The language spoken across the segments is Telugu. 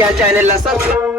या चॅनलला सबस्क्राईब.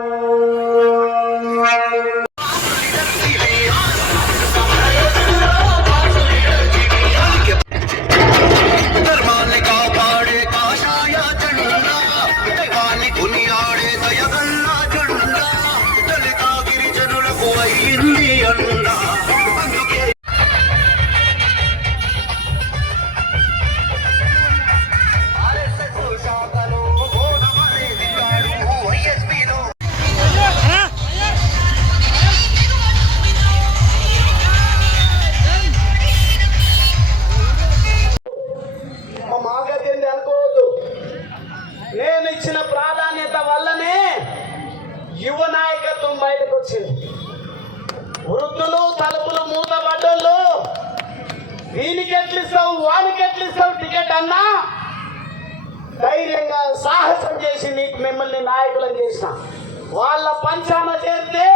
నేను ఇచ్చిన ప్రాధాన్యత వల్లనే యువ నాయకత్వం బయటకు వచ్చింది. వృద్ధులు తలుపులు మూతబడ్డోళ్ళు వీనికి ఎట్లిస్తావు వానికి ఎట్లిస్తావు టికెట్ అన్నా ధైర్యంగా సాహసం చేసి నీకు మిమ్మల్ని నాయకులను చేసిన వాళ్ళ పంచాన చేరితే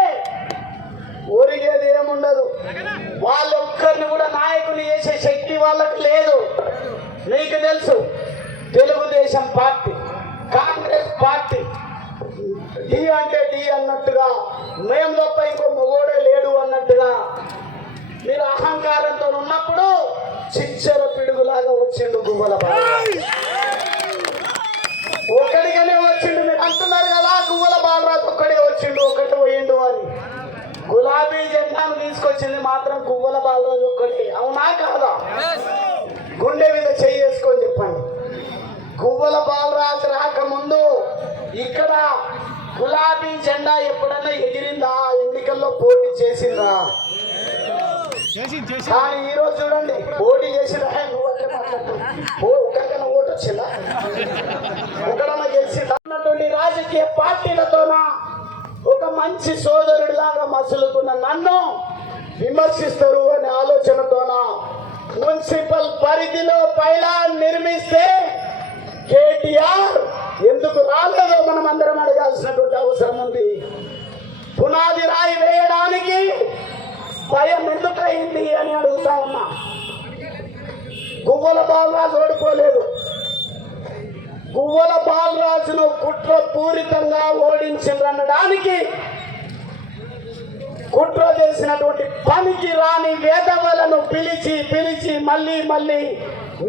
ఒరిగేది ఏముండదు. వాళ్ళ ఒక్కరిని కూడా నాయకుని చేసే శక్తి వాళ్ళకి లేదు. నీకు తెలుసు, Telugu Desam party, Congress party D అంటే డి అన్నట్టుగా, మేము తప్ప ఇంకో మొగోడే లేడు అన్నట్టుగా మీరు అహంకారంతో ఉన్నప్పుడు చిచ్చర పిడుగులాగా వచ్చిండు గువ్వల బాలరాజు. ఒక్కడిగానే వచ్చిండు. మీరు అంటున్నారు కదా గువ్వల బాలరాజు ఒక్కడే వచ్చిండు, ఒక్కటే పోయిండు అని. గులాబీ జెండాను తీసుకొచ్చింది మాత్రం గువ్వల బాలరాజు ఒక్కడే. అవునా కాదా? గుండె మీద చేసుకొని చెప్పండి. గువ్వల బాలరాజు రాకముందు ఇక్కడ గులాబీ జెండా ఎప్పుడన్నా ఎగిరిందా? ఎన్నికల్లో పోటీ చేసిందా? కానీ ఈరోజు చూడండి, పోటీ చేసిన ఒక్కడికైనా ఓటు వచ్చిందా? ఒకడన్నా గెలిచిందా? అన్నటువంటి రాజకీయ పార్టీలతోన ఒక మంచి సోదరుడిలాగా మసులుతున్న నన్ను విమర్శిస్తారు అనే ఆలోచనతోన మున్సిపల్ పరిధిలో పైలాన్ నిర్మిస్తే కేటీఆర్ ఎందుకు రాలేదో మనం అందరం అడగాల్సినటువంటి అవసరం ఉంది. పునాది రాయి వేయడానికి భయం ఎందుకయింది అని అడుగుతా ఉన్నా. గువ్వల బాలరాజు ఓడిపోలేదు. గువ్వల బాలరాజును కుట్ర పూరితంగా ఓడించిందనడానికి కుట్ర చేసినటువంటి పనికి రాని వేదవలను పిలిచి పిలిచి మళ్ళీ మళ్ళీ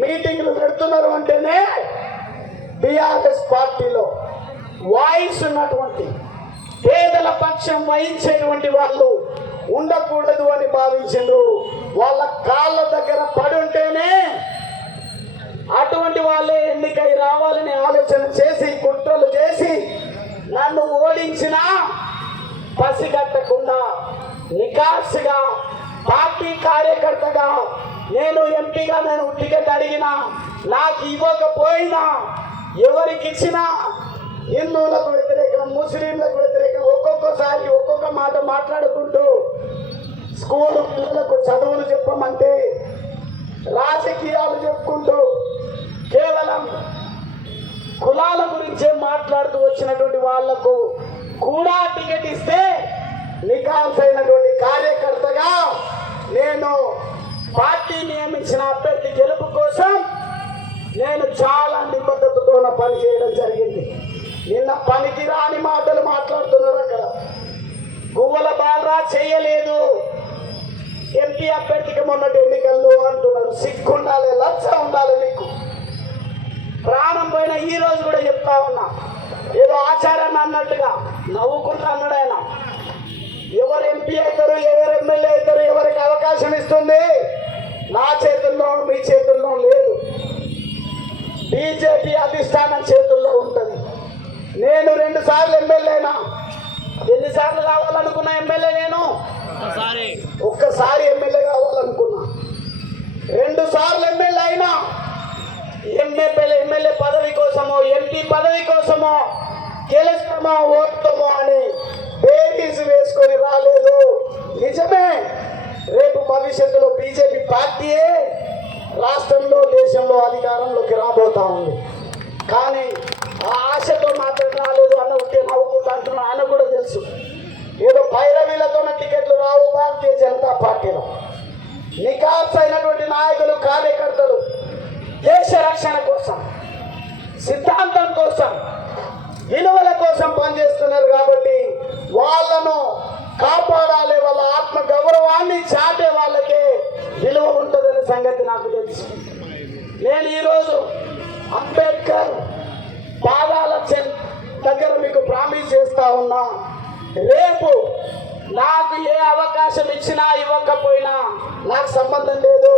మీటింగ్లు పెడుతున్నారు అంటేనే టిఆర్ఎస్ పార్టీలో వాయిస్ ఉన్నటువంటి పేదల పక్షం వహించేటువంటి వాళ్ళు ఉండకూడదు అని భావించారు. వాళ్ళ కాళ్ళ దగ్గర పడుంటేనే అటువంటి వాళ్ళే ఎన్నికై రావాలని ఆలోచన చేసి కుట్రలు చేసి నన్ను ఓడించిన పసిగట్టకుండా నికాసుగా పార్టీ కార్యకర్తగా నేను ఎంపీగా నేను టికెట్ అడిగినా నాకు ఇవ్వకపోయినా ఎవరికి ఇచ్చినా హిందువులకు వ్యతిరేకం, ముస్లింలకు వ్యతిరేకం ఒక్కొక్కసారి ఒక్కొక్క మాట మాట్లాడుకుంటూ స్కూల్ పిల్లలకు చదువులు చెప్పమంటే రాజకీయాలు చెప్పుకుంటూ కేవలం కులాల గురించే మాట్లాడుతూ వచ్చినటువంటి వాళ్లకు కూడా టికెట్ ఇస్తే నికాల్సైనటువంటి కార్యకర్తగా నేను పార్టీ నియమించిన అభ్యర్థి గెలుపు కోసం నేను చాలా నిబద్ధతతో పనిచేయడం జరిగింది. నిన్న పనికి రాని మాటలు మాట్లాడుతున్నారు. అక్కడ గువ్వల బాలరాజు చేయలేదు ఎంపీ అభ్యర్థికి మొన్నటి ఎన్నికల్లో అంటున్నారు. సిగ్గుండాలి, లచ్చ ఉండాలి మీకు. ప్రాణం పోయిన ఈ రోజు కూడా చెప్తా ఉన్నా, ఏదో ఆచారాన్ని అన్నట్టుగా నవ్వుకుంటా అన్నాడు ఆయన. ఎవరు ఎంపీ అవుతారు, ఎవరు ఎమ్మెల్యే అవుతారు, ఎవరికి అవకాశం ఇస్తుంది నా చేతుల్లో మీ చేతుల్లో లేదు. బీజేపీ అధిష్టానం చేతుల్లో ఉంటుంది. నేను 2 సార్లు ఎమ్మెల్యే అయినా. ఎన్నిసార్లు కావాలనుకున్నా ఎమ్మెల్యే? నేను ఒక్కసారి ఎమ్మెల్యే కావాలనుకున్నా. 2 సార్లు ఎమ్మెల్యే అయినా. ఎమ్మెల్యే పదవి కోసమో ఎంపీ పదవి కోసమో గెలుస్తామో ఓటుతామో అని బేరీస్ వేసుకొని రాలేదు. నిజమే, రేపు భవిష్యత్తులో బీజేపీ పార్టీయే రాష్ట్రంలో దేశంలో అధికారంలోకి రాబోతా ఉంది. కానీ ఆ ఆశతో మాత్రం రాలేదు అన్న ఉంటే నవ్వుకుంటా అంటున్నా. ఆయన కూడా తెలుసు ఏదో పైరవీలతోనే టికెట్లు రావు భారతీయ జనతా పార్టీలో. నికాస్ అయినటువంటి నాయకులు, కార్యకర్తలు దేశ రక్షణ కోసం, సిద్ధాంతం కోసం విలువల కోసం పనిచేస్తున్నారు కాబట్టి వాళ్ళను కాపాడాలి. వాళ్ళ ఆత్మ గౌరవాన్ని చాటే వాళ్ళకే విలువ ఉంటుందనే సంగతి నాకు తెలుసు. నేను ఈరోజు అంబేద్కర్ పాదాల దగ్గర మీకు ప్రామిస్ చేస్తా ఉన్నా, రేపు నాకు ఏ అవకాశం ఇచ్చినా ఇవ్వకపోయినా నాకు సంబంధం లేదు,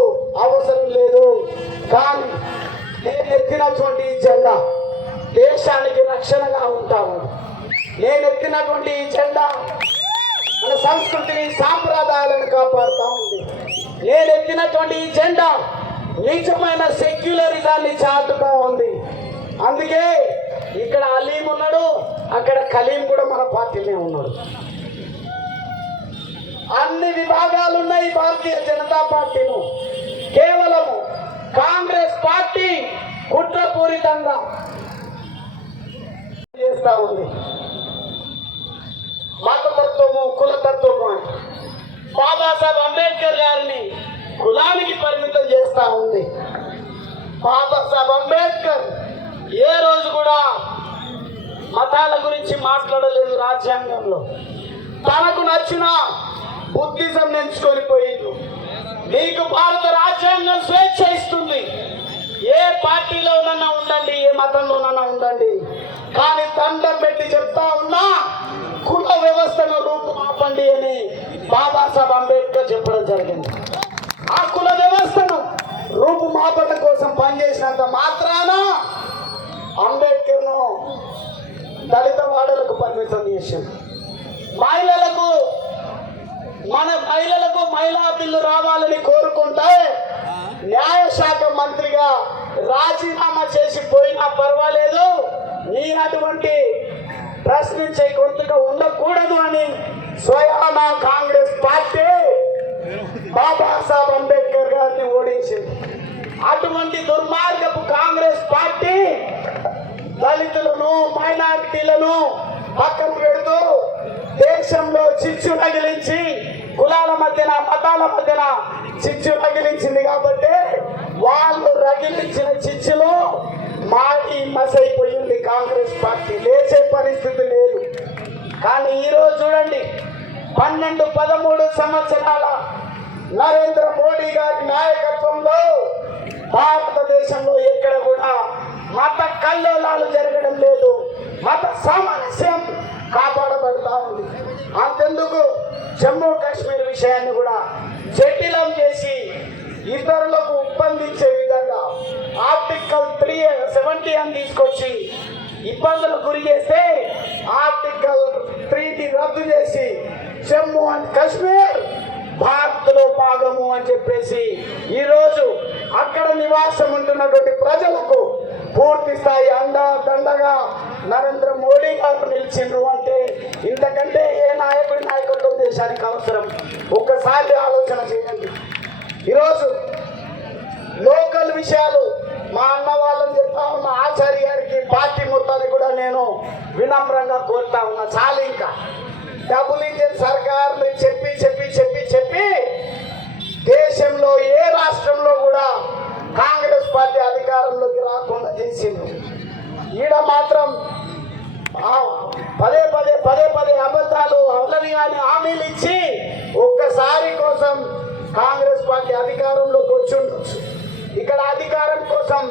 అవసరం లేదు. కానీ నేను ఎత్తినటువంటి ఈ జెండా దేశానికి రక్షణగా ఉంటాము. నేను ఎత్తినటువంటి ఈ జెండా మన సంస్కృతిని సాంప్రదాయాలను కాపాడుతూ ఉంది. నేను ఎత్తినటువంటి ఈ జెండా నిజమైన సెక్యులరిజాన్ని చాటుతూ ఉంది. అందుకే ఇక్కడ అలీం ఉన్నాడు, అక్కడ కలీం కూడా మన పార్టీలో ఉన్నాడు. అన్ని విభాగాలు ఉన్నాయి భారతీయ జనతా పార్టీలో. కేవలము కాంగ్రెస్ పార్టీ కుట్రపూరితంగా చేస్తా ఉంది. మతతత్వము కులతత్వము అని బాబాసాహెబ్ అంబేద్కర్ గారిని కులానికి పరిమితం చేస్తా ఉంది. బాబాసాహెబ్ అంబేద్కర్ ఏ రోజు కూడా మతాల గురించి మాట్లాడలేదు. రాజ్యాంగంలో తనకు నచ్చిన బుద్ధిజం ఎంచుకొని పోయిండు. మీకు భారత రాజ్యాంగం స్వేచ్ఛ ఇస్తుంది, ఏ పార్టీలోనన్నా ఉండండి, ఏ మతంలోనన్నా ఉండండి. కానీ దండం పెట్టి చెప్తా ఉన్నా కుల వ్యవస్థను రూపుమాపండి అని బాబాసాహెబ్ అంబేద్కర్ చెప్పడం జరిగింది. ఆ కుల వ్యవస్థను రూపుమాపన కోసం పనిచేసినంత మాత్రాన అంబేద్కర్ను దళిత వాడలకు పరిమితం చేసింది. మహిళలకు మహిళా బిల్లు రావాలని కోరుకుంటే న్యాయశాఖ మంత్రిగా రాజీనామా చేసి పోయినా పర్వాలేదు, నీ అటువంటి ప్రశ్నించే గొంతుగా ఉండకూడదు అని స్వయాన కాంగ్రెస్ పార్టీ బాబాసాహెబ్ అంబేద్కర్ గారిని ఓడించింది. అటువంటి దుర్మార్గపు కాంగ్రెస్ పార్టీ దళితులను మైనారిటీలను పక్కన పెడుతూ దేశంలో చిచ్చు రగిలించి కులాల మధ్యన మతాల మధ్యన చిచ్చు రగిలించింది. కాబట్టి వాళ్ళు రగిలించిన చిచ్చులో మాటి మసైపోయింది కాంగ్రెస్ పార్టీ, లేచే పరిస్థితి లేదు. కానీ ఈరోజు చూడండి, 12-13 సంవత్సరాల నరేంద్ర మోడీ గారి నాయకత్వంలో భారతదేశంలో ఎక్కడ కూడా మత కల్లోలాలు జరగడం లేదు, మత సామరస్యం కాపాడబడతా ఉంది. అంతెందుకు జమ్మూ కాశ్మీర్ విషయాన్ని కూడా జటిలం చేసి ఇతరులకు ఉప్పందించే విధంగా ఆర్టికల్ 370 అని తీసుకొచ్చి ఇబ్బందులు గురి చేస్తే ఆర్టికల్ 3ని రద్దు చేసి జమ్మూ అండ్ కాశ్మీర్ భారత్లో భాగము అని చెప్పేసి ఈరోజు అక్కడ నివాసం ఉంటున్నటువంటి ప్రజలకు పూర్తి స్థాయి దండగా నరేంద్ర మోడీ గారు నిలిచిండ్రు. అంటే ఇంతకంటే ఏ నాయకుడి నాయకత్వం దేశానికి అవసరం? ఒక్కసారి ఆలోచన చేయండి. ఈరోజు లోకల్ విషయాలు మా అన్న వాళ్ళని చెప్తా ఉన్న ఆచార్య గారికి పార్టీ మొత్తాన్ని కూడా నేను వినమ్రంగా కోరుతా ఉన్నా, చాలు ఇంకా డబుల్ ఇంజిన్ సర్కార్ని చెప్పి చెప్పి చెప్పి చెప్పి దేశంలో ఏ రాష్ట్రంలో కూడా కాంగ్రెస్ పార్టీ అధికారంలోకి రాకుండా చేసింది. ఈడ మాత్రం పదే పదే పదే పదే అబద్ధాలు అవలని అని హామీలు ఇచ్చి ఒక్కసారి కోసం కాంగ్రెస్ పార్టీ అధికారంలోకి వచ్చి ఉండొచ్చు. ఇక్కడ అధికారం కోసం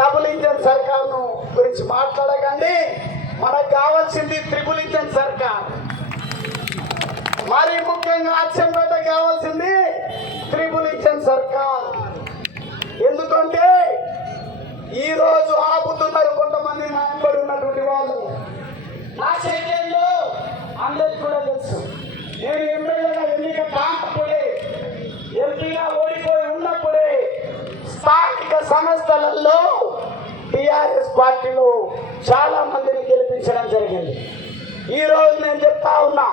డబుల్ ఇంజన్ సర్కార్ను గురించి మాట్లాడకండి. మనకు కావాల్సింది త్రిబుల్ ఇంజన్ సర్కార్. మరీ ముఖ్యంగా అచ్చంపేట కావాల్సింది త్రిబుల్ ఇంజన్ సర్కార్. ఎందుకంటే ఈరోజు ఆపుతున్నారు కొంతమంది నాయకులు ఉన్నటువంటి వాళ్ళు. నా చైతన్యంలో అందరికి కూడా తెలుసు, నేను ఎమ్మెల్యేగా ఎన్నిక కాకపోతే, ఎంపీగా ఓడిపోయి ఉన్నప్పుడే స్థానిక సంస్థలలో టిఆర్ఎస్ పార్టీలో చాలా మందిని గెలిపించడం జరిగింది. ఈరోజు నేను చెప్తా ఉన్నా,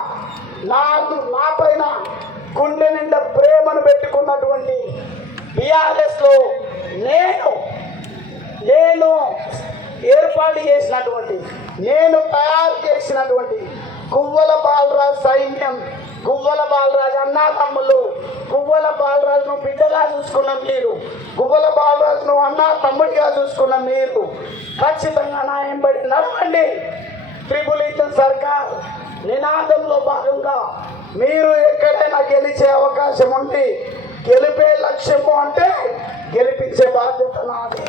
నా పైన గుండె నిండా ప్రేమను పెట్టుకున్నటువంటి టిఆర్ఎస్ లో నేను ఏర్పాటు చేసినటువంటి, నేను తయారు చేసినటువంటి గువ్వల బాలరాజు సైన్యం, గువ్వల బాలరాజు అన్నా తమ్ముళ్ళు, గువ్వల బాలరాజును బిడ్డగా చూసుకున్న మీరు, గువ్వల బాలరాజును అన్నా తమ్ముడిగా చూసుకున్న మీరు ఖచ్చితంగా నా వెంబడి నడవండి. ట్రిపుల్ ఇంజన్ సర్కార్ నినాదంలో భాగంగా మీరు ఎక్కడైనా గెలిచే అవకాశం ఉంది, గెలిపే లక్ష్యము అంటే గెలిపించే బాధ్యత నాది.